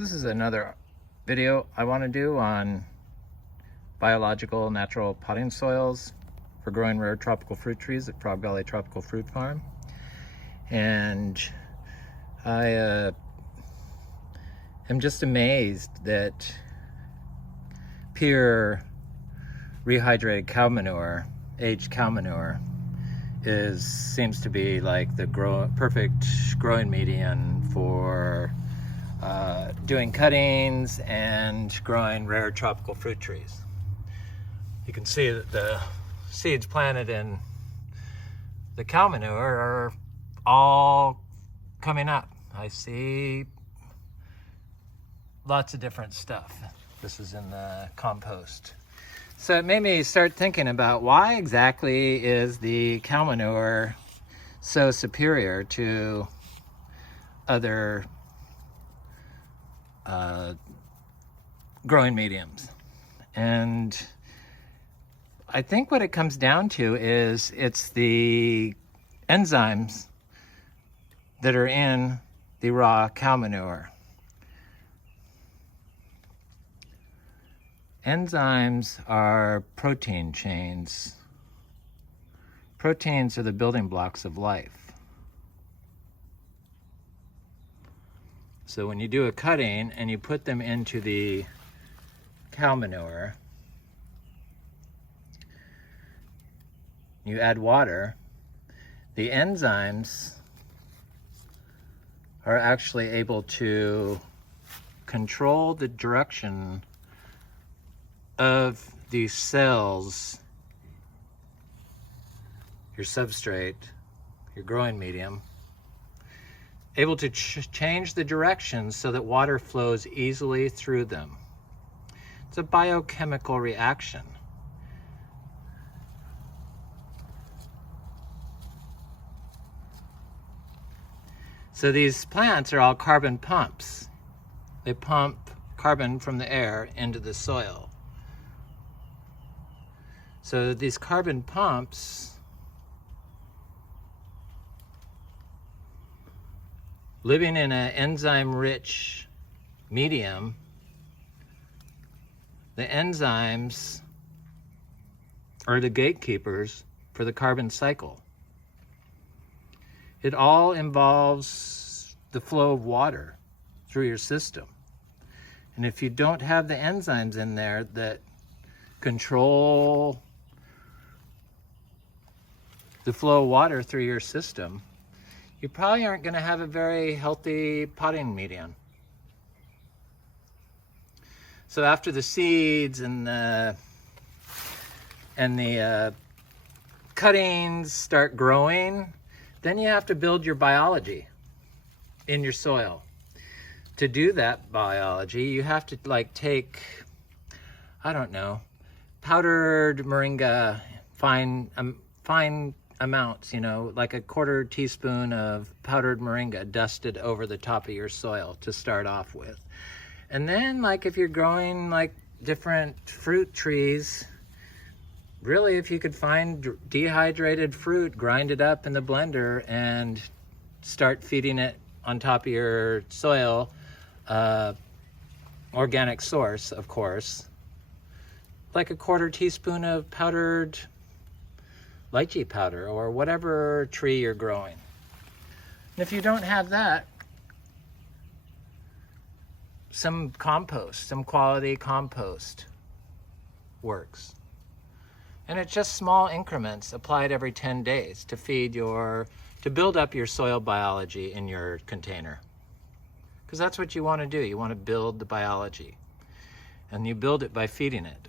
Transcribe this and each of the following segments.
This is another video I want to do on biological natural potting soils for growing rare tropical fruit trees at Frog Valley Tropical Fruit Farm. And I am just amazed that pure rehydrated cow manure, aged cow manure, seems to be like the perfect growing medium for doing cuttings and growing rare tropical fruit trees. You can see that the seeds planted in the cow manure are all coming up. I see lots of different stuff. This is in the compost. So it made me start thinking about why exactly is the cow manure so superior to other growing mediums. And I think what it comes down to is it's the enzymes that are in the raw cow manure. Enzymes are protein chains. Proteins are the building blocks of life. So when you do a cutting and you put them into the cow manure, you add water, the enzymes are actually able to control the direction of these cells, your substrate, your growing medium, able to change the direction so that water flows easily through them. It's a biochemical reaction. So these plants are all carbon pumps. They pump carbon from the air into the soil. So these carbon pumps living in an enzyme-rich medium, the enzymes are the gatekeepers for the carbon cycle. It all involves the flow of water through your system. And if you don't have the enzymes in there that control the flow of water through your system, you probably aren't going to have a very healthy potting medium. So after the seeds and the cuttings start growing, then you have to build your biology in your soil. To do that biology, you have to take, I don't know, powdered moringa, fine amounts, like a quarter teaspoon of powdered moringa dusted over the top of your soil to start off with. And then if you're growing different fruit trees, really if you could find dehydrated fruit, grind it up in the blender and start feeding it on top of your soil, organic source, of course, like a quarter teaspoon of powdered lychee powder or whatever tree you're growing. And if you don't have that, some compost, some quality compost works. And it's just small increments applied every 10 days to build up your soil biology in your container. Because that's what you want to do. You want to build the biology. And you build it by feeding it.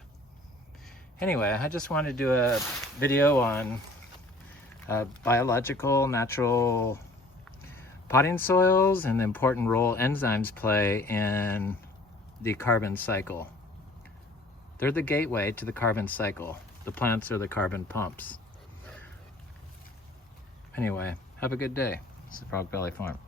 Anyway, I just wanted to do a video on biological, natural potting soils and the important role enzymes play in the carbon cycle. They're the gateway to the carbon cycle. The plants are the carbon pumps. Anyway, have a good day. This is Frog Valley Farm.